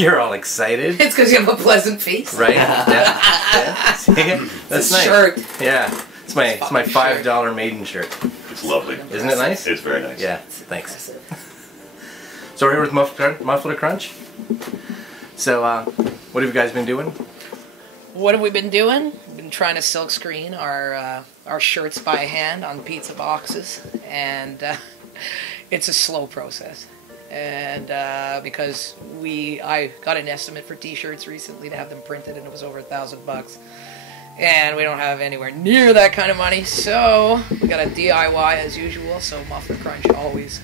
You're all excited. It's because you have a pleasant face. Right? Yeah. See? That's nice. Shirt. Yeah. It's my $5 maiden shirt. It's lovely. Isn't it nice? It's very nice. Yeah. Thanks. So we're here with Muffler Crunch. So what have you guys been doing? What have we been doing? We've been trying to silk screen our shirts by hand on pizza boxes, and it's a slow process. And because I got an estimate for t-shirts recently to have them printed, and it was over $1,000, and we don't have anywhere near that kind of money, so we got a DIY as usual. So Muffler Crunch always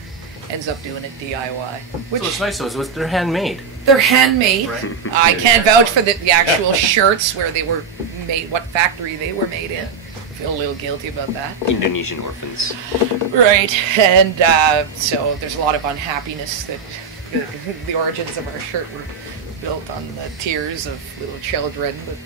ends up doing it DIY. Which so it's nice though, is they're handmade. They're handmade. Right. I can't vouch for the actual shirts where they were made, what factory they were made in. I feel a little guilty about that. Indonesian orphans. Right, and so there's a lot of unhappiness that the origins of our shirt were built on the tears of little children, but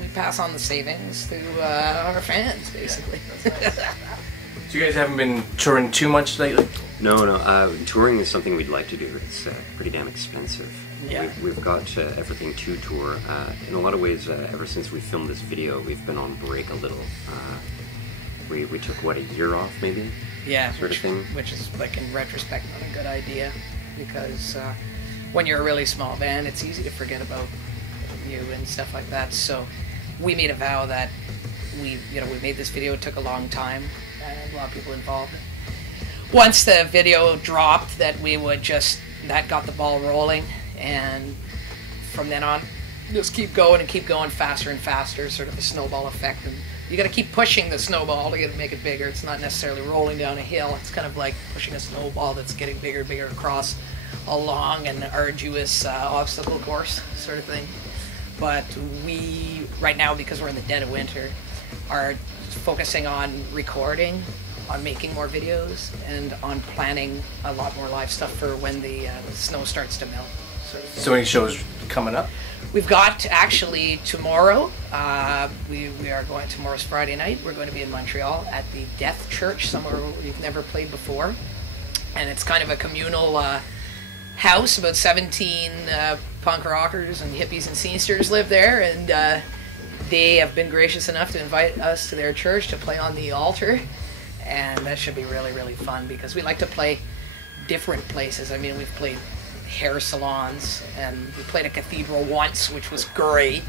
we pass on the savings to our fans, basically. So you guys haven't been touring too much lately? No. Touring is something we'd like to do. It's pretty damn expensive. Yeah. We've got everything to tour. In a lot of ways, ever since we filmed this video, we've been on break a little. We took, what, a year off, maybe? Yeah, sort of thing. Which is, like, in retrospect, not a good idea, because when you're a really small band, it's easy to forget about you and stuff like that. So we made a vow that we made this video. It took a long time, and a lot of people involved. Once the video dropped, that got the ball rolling, and from then on, just keep going and keep going faster and faster, sort of a snowball effect. And you got to keep pushing the snowball to make it bigger. It's not necessarily rolling down a hill. It's kind of like pushing a snowball that's getting bigger and bigger across a long and arduous obstacle course sort of thing. But we, right now, because we're in the dead of winter, are focusing on recording, on making more videos, and on planning a lot more live stuff for when the snow starts to melt. Sort of. So any shows coming up? We've got, actually, tomorrow, we are going, tomorrow's Friday night, we're going to be in Montreal at the Death Church, somewhere we've never played before. And it's kind of a communal house. About 17 punk rockers and hippies and scenesters live there, and they have been gracious enough to invite us to their church to play on the altar. And that should be really, really fun, because we like to play different places. I mean, we've played hair salons, and we played a cathedral once, which was great,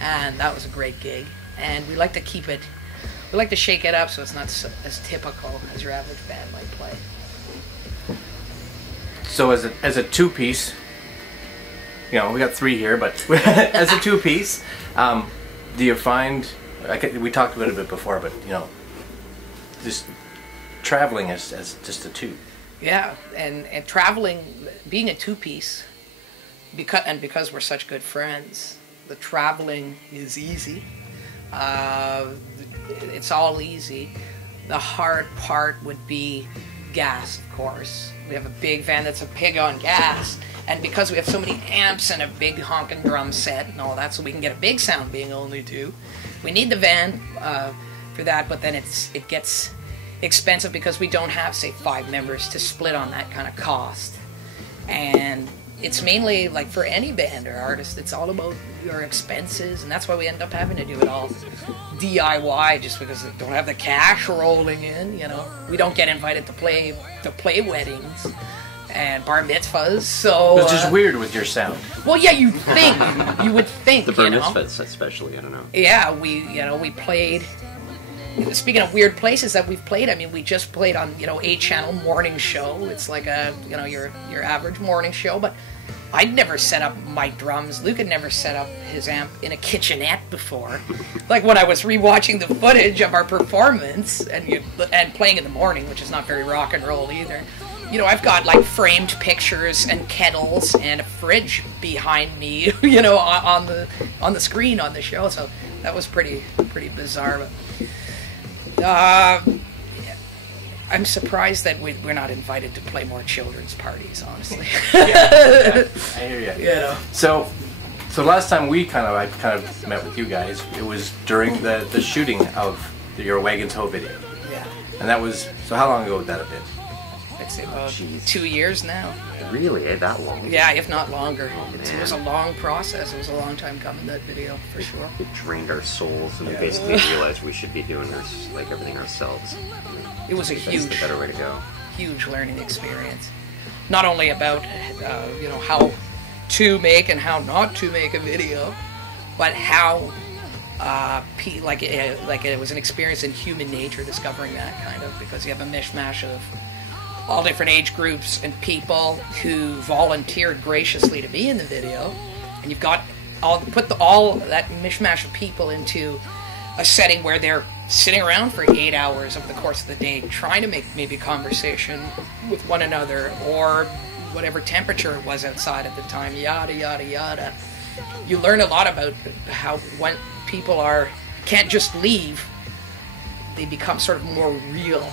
and that was a great gig. And we like to keep it, we like to shake it up so it's not as typical as your average band might play. So as a two-piece, we got three here, but as a two-piece, do you find, we talked about it a bit before, but just traveling as just a two. Yeah, and traveling, being a two-piece, because we're such good friends, the traveling is easy. It's all easy. The hard part would be gas, of course. We have a big van that's a pig on gas, and because we have so many amps and a big honking drum set and all that, so we can get a big sound being only two, we need the van for that, but then it gets expensive because we don't have, say, 5 members to split on that kind of cost. And it's mainly, like, for any band or artist, it's all about your expenses, and that's why we end up having to do it all DIY, just because we don't have the cash rolling in. We don't get invited to play weddings and bar mitzvahs, so it's just weird with your sound. Well, yeah, you would think the bar mitzvahs especially, I don't know. Yeah, we played. Speaking of weird places that we've played, I mean, we just played on, 8-channel morning show. It's like a, your average morning show, but I'd never set up my drums. Luke had never set up his amp in a kitchenette before. Like, when I was rewatching the footage of our performance and playing in the morning, which is not very rock and roll either, I've got, like, framed pictures and kettles and a fridge behind me, on the screen on the show, so that was pretty bizarre, but I'm surprised that we're not invited to play more children's parties, honestly. Yeah, I hear you. So last time I kind of met with you guys, it was during the shooting of your Wagons Ho video. Yeah. And that was, so how long ago would that have been? I'd say about jeez. 2 years now. Really? That long? Yeah, if not longer. Oh, It was a long process. It was a long time coming, that video, for sure. It drained our souls, and we basically realized we should be doing this, like, everything ourselves. It was a That's the huge, better way to go. huge learning experience. Not only about, you know, how to make and how not to make a video, but how, like it was an experience in human nature, discovering that kind of, because you have a mishmash of all different age groups and people who volunteered graciously to be in the video, and you've got all that mishmash of people into a setting where they're sitting around for 8 hours over the course of the day, trying to make maybe conversation with one another, or whatever temperature it was outside at the time, yada yada yada. You learn a lot about how when people can't just leave, they become sort of more real.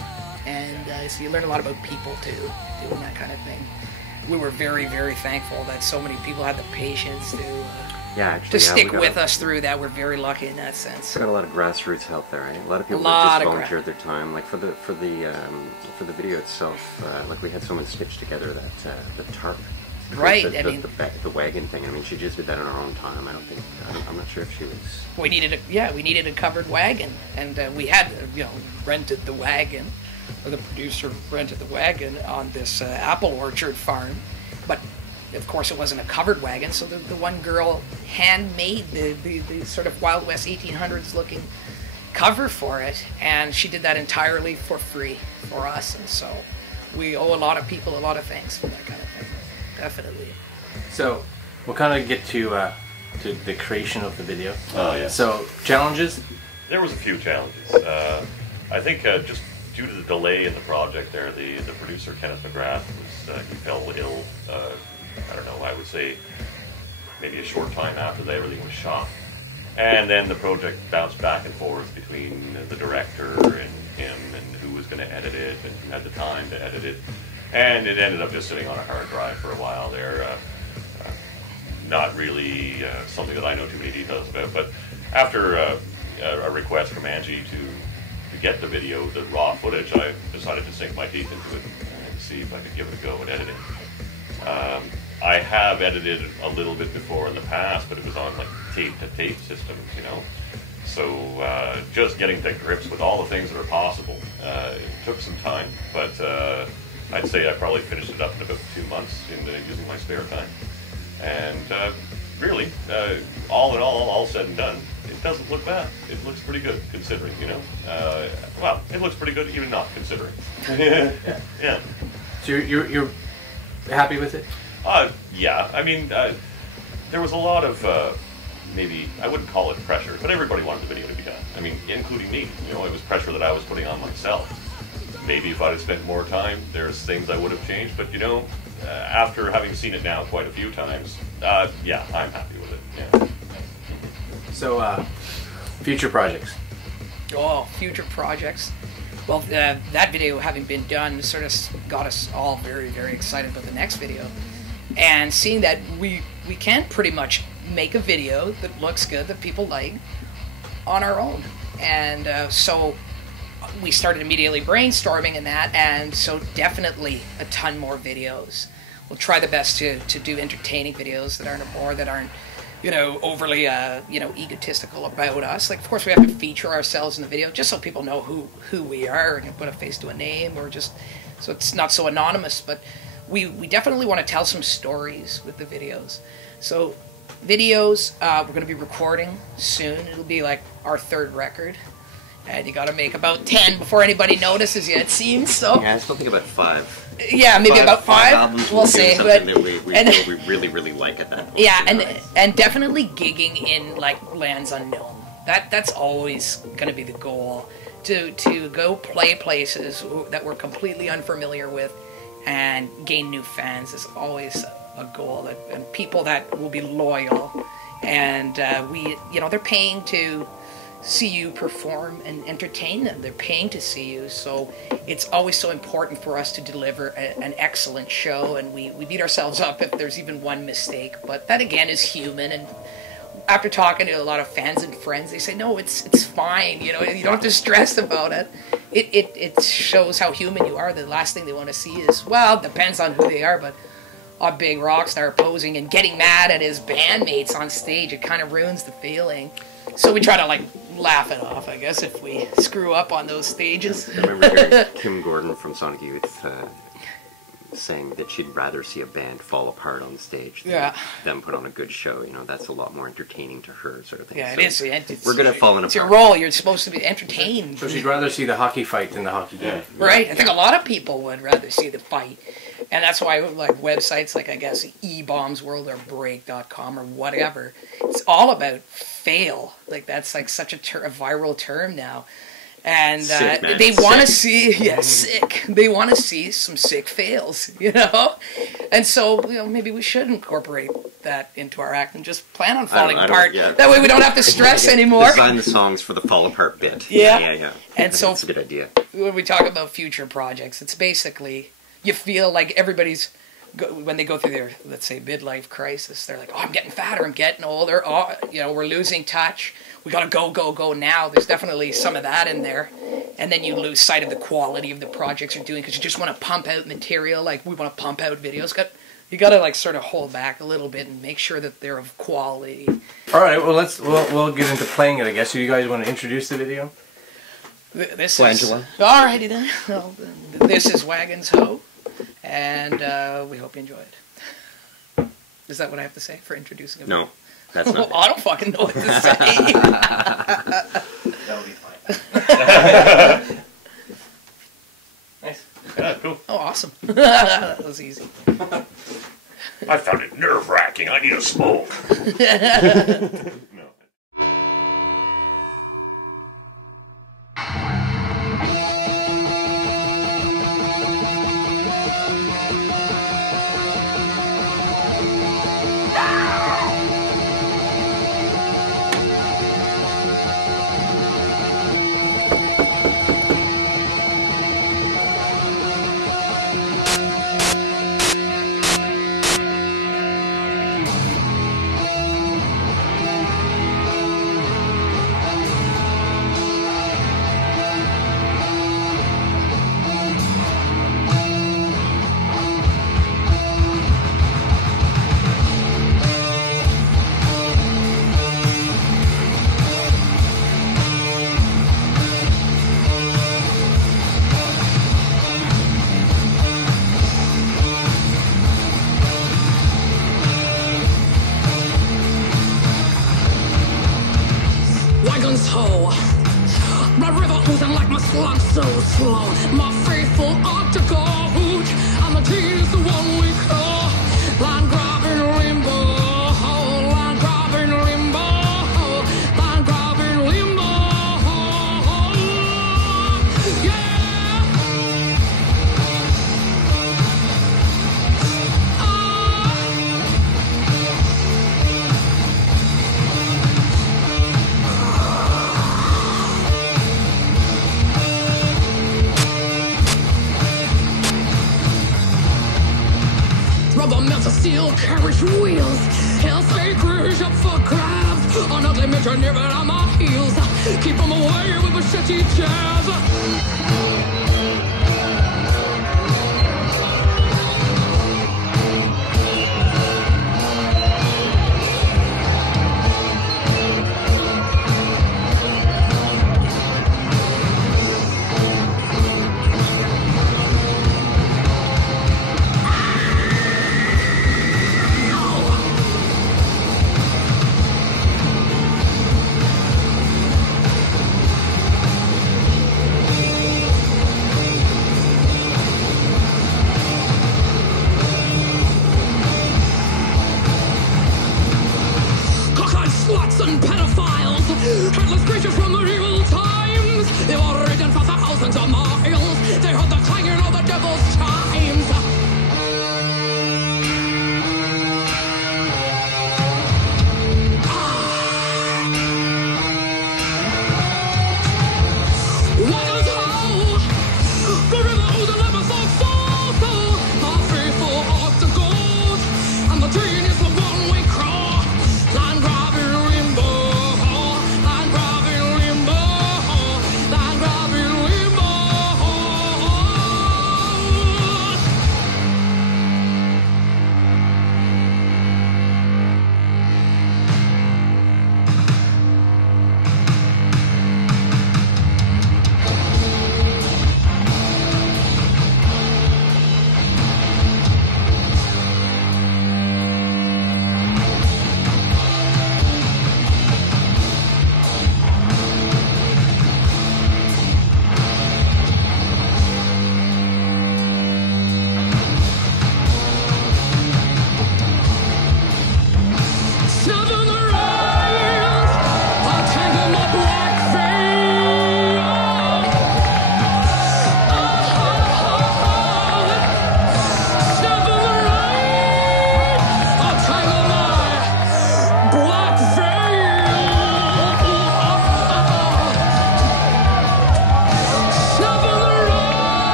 And so you learn a lot about people too, doing that kind of thing. We were very, very thankful that so many people had the patience to stick with us through that. We're very lucky in that sense. We got a lot of grassroots help there, right? A lot of people that just volunteered their time. Like for the video itself, like we had someone stitch together the tarp. Right, The wagon thing. I mean, she just did that in her own time. I'm not sure if she was. We needed a covered wagon, and we had rented the wagon. The producer rented the wagon on this apple orchard farm, but of course it wasn't a covered wagon, so the one girl handmade the sort of Wild West 1800s looking cover for it, and she did that entirely for free for us, and so we owe a lot of people a lot of thanks for that kind of thing. Definitely. So we'll kind of get to the creation of the video. Oh yeah. So challenges? There was a few challenges. I think just due to the delay in the project there, the producer, Kenneth McGrath, he fell ill, I don't know, I would say maybe a short time after everything was shot. And then the project bounced back and forth between the director and him and who was going to edit it and who had the time to edit it. And it ended up just sitting on a hard drive for a while there. Not really something that I know too many details about, but after a request from Angie to get the video, the raw footage, I decided to sink my teeth into it and see if I could give it a go at editing. I have edited a little bit before in the past, but it was on like tape-to-tape systems, you know. So just getting to grips with all the things that are possible, it took some time, but I'd say I probably finished it up in about 2 months using my spare time. And really, all in all said and done, it doesn't look bad. It looks pretty good, considering, you know. Well, it looks pretty good, even not considering. Yeah. So you're happy with it? Yeah. I mean, there was a lot of, maybe, I wouldn't call it pressure, but everybody wanted the video to be done. I mean, including me. You know, it was pressure that I was putting on myself. Maybe if I'd have spent more time, there's things I would have changed. But, you know, after having seen it now quite a few times, yeah, I'm happy with it. Yeah. So, future projects. Oh, future projects. Well, that video having been done sort of got us all very, very excited about the next video. And seeing that we can pretty much make a video that looks good, that people like, on our own. And so we started immediately brainstorming in that, and so definitely a ton more videos. We'll try the best to do entertaining videos that aren't you know, overly, you know, egotistical about us. Like, of course, we have to feature ourselves in the video just so people know who we are and put a face to a name, or just so it's not so anonymous. But we definitely want to tell some stories with the videos. So videos, we're going to be recording soon. It'll be like our 3rd record. And you got to make about 10 before anybody notices you, it seems. So Yeah, I still think about 5. Yeah, maybe about 5. Albums We'll see. But But we really, really like at that point. yeah, you know? and definitely gigging in like lands unknown. That's always going to be the goal. To go play places that we're completely unfamiliar with and gain new fans is always a goal. And people that will be loyal, and they're paying to see you perform and entertain them. They're paying to see you, so it's always so important for us to deliver an excellent show, and we beat ourselves up if there's even one mistake, but that again is human, and after talking to a lot of fans and friends, they say, no, it's fine. You know, you don't have to stress about it. It shows how human you are. The last thing they want to see is, well, it depends on who they are, but a big rock star posing and getting mad at his bandmates on stage, it kind of ruins the feeling. So we try to like laugh it off, I guess, if we screw up on those stages. I remember hearing Kim Gordon from Sonic Youth saying that she'd rather see a band fall apart on stage than them put on a good show. You know, that's a lot more entertaining to her, sort of thing. Yeah, so it is. We're good at falling apart. It's your role. You're supposed to be entertained. So she'd rather see the hockey fight than the hockey game. Right. I think a lot of people would rather see the fight. And that's why like websites like, I guess, eBombsWorld or Break.com or whatever, it's all about fail. Like, that's like such a viral term now. And Sick, man. they want to Sick. see, sick. They want to see some sick fails, you know? And so, you know, maybe we should incorporate that into our act and just plan on falling apart. Yeah. That way we don't have to stress anymore. Design the songs for the fall apart bit. Yeah. And so that's a good idea. when we talk about future projects, it's basically, you feel like everybody's, when they go through their, let's say, midlife crisis, they're like, oh, I'm getting fatter, I'm getting older, oh, you know, we're losing touch, we gotta go now. There's definitely some of that in there. And then you lose sight of the quality of the projects you're doing because you just want to pump out material, like we want to pump out videos. You gotta like sort of hold back a little bit and make sure that they're of quality. All right, well we'll get into playing it, I guess. So you guys want to introduce the video? This Angela. is alrighty then. Well, this is Wagons Ho, and we hope you enjoy it. Is that what I have to say for introducing it? No, that's not. I don't fucking know what to say. That'll be fine. Nice. Yeah, cool. Oh, awesome. That was easy. I found it nerve-wracking. I need a smoke. No. Wagons ho, my river oozing like my slug so slow. My faithful optical hooch, and the key is the one we call line grabbing limbo, line grabbing limbo, line grabbing limbo. Yeah. Rubber melts of steel carriage wheels. Hell's acreage up for grabs. An ugly midget nibbling on my heels. Keep 'em away with machete jabs.